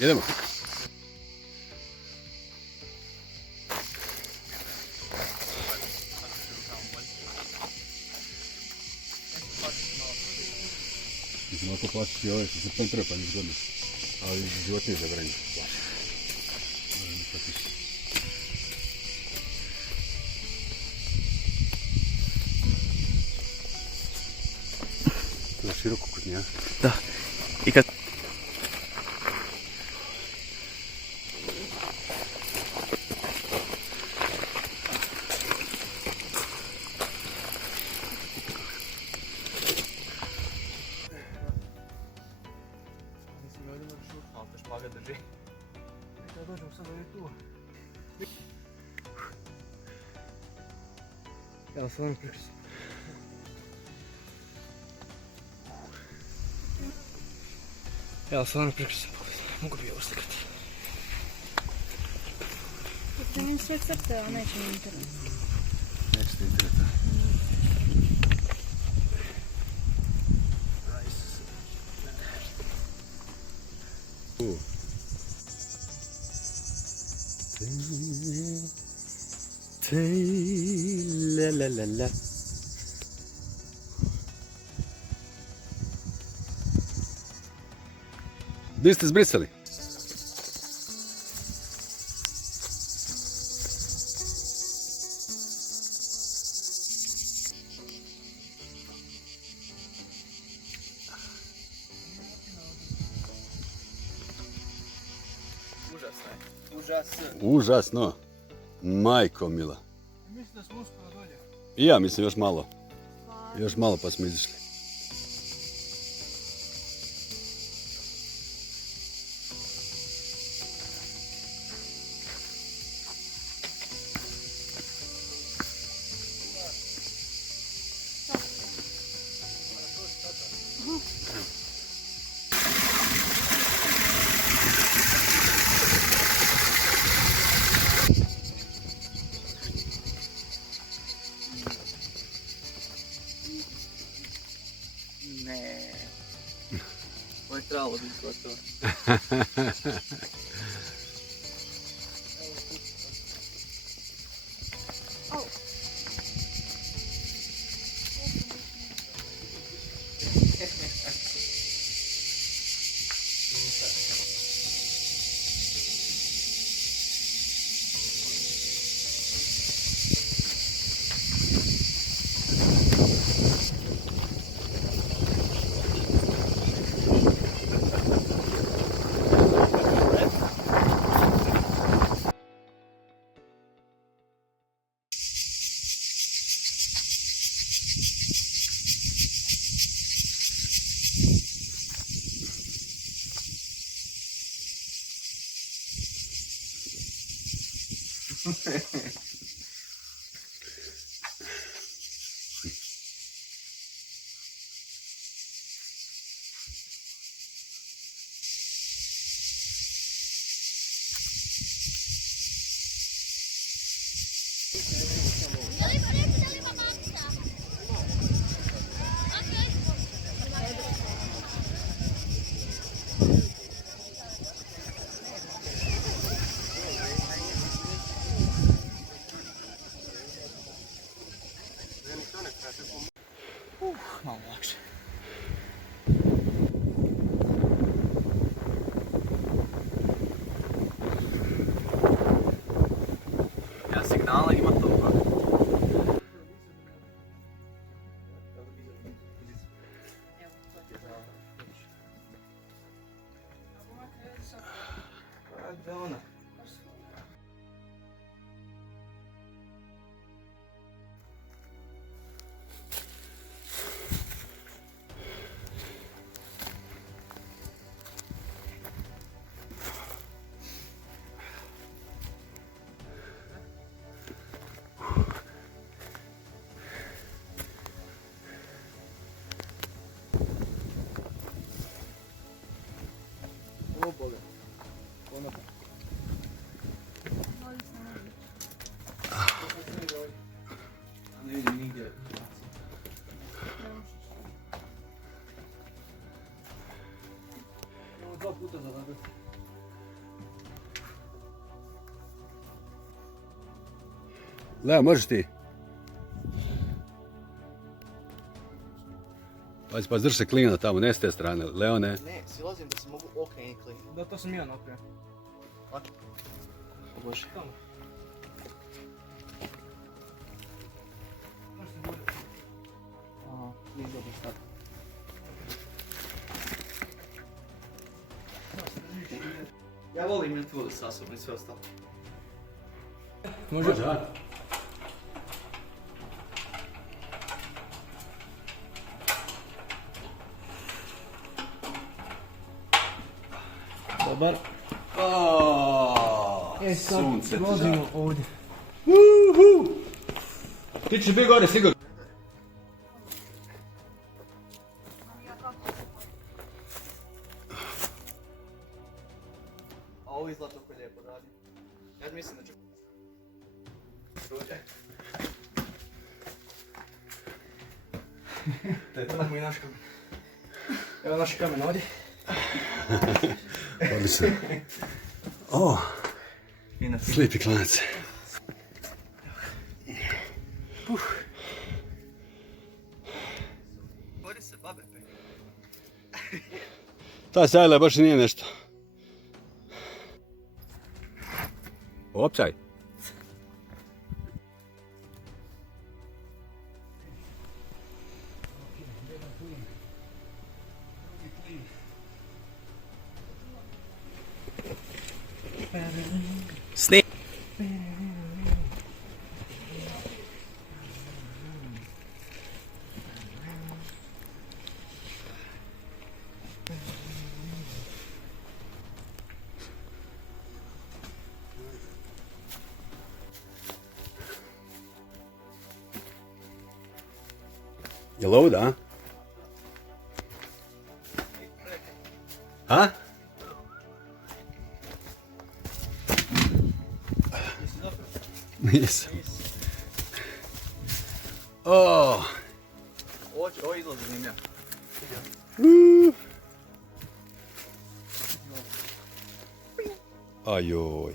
Idemo. Mislim, ako plaćati ove što se pom treba, pa nije zgodno. Ali životinje za vranje. To je široko kod nje. Da. I kad... Evo stvarno prekrasno. Evo stvarno prekrasno pogled. Mogu bi ovo slikati. To mi sve crte, a neće mi internet. Neće ti interneta. La la la la. Gdje ste zbrisali? Užasno. Majko mila. Mislim da smo uskoro dolje. I ja mislim još malo. Još malo pa smo izišli. Ne. Ovo je trebalo biti gotovo. Malo lakše. Ja signala ima toliko. O Boga. Ona pa. A ne vidim nigdje. Imamo 2 puta za zabiti. Leo, možeš ti? Pazi, pa drži se klina tamo, ne s te strane. Leo, ne. Ne, silazim da se mogu okrenuti klin. Da, to sam ja napravio. O Bože. Tamo. Aha, nije dobro sad. Ja volim imati vodu sa sobom i sve ostalo. Može? a? Dobar. E sad vozimo ovdje. Ti ćeš biti gore sigurno. A ovo izgleda tako lijepo radi. Ja mislim da ću... Dođe. To nam je naš kamen. Evo naš kamen ovdje. Odlično. O, I na slijepi klanac. Bori se babe pe. Ta sajla baš i nije nešto. Općaj. Sne. Jel ovo da? A? Nisam. O, Ovo izlazi zanimljivo. ajoj.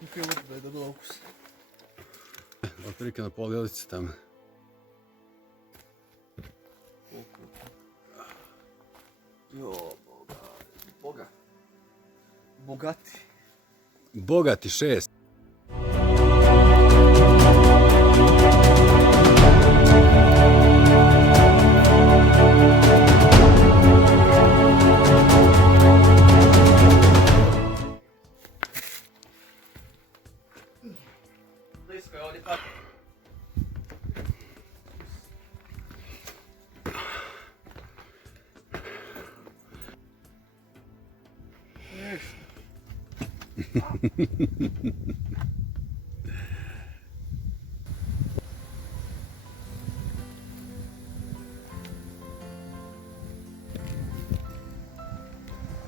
Kako je lupo da je dobila ukus. Otprilike na pol jelice tamo. Jo, Boga. Bogati. Bogati 6. Blisko je ovdje pa.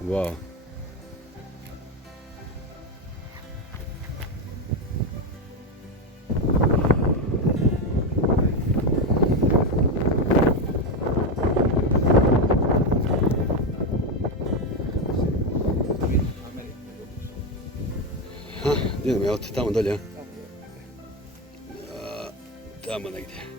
Wow. Idemo, jel te tamo dolje? Tamo negdje.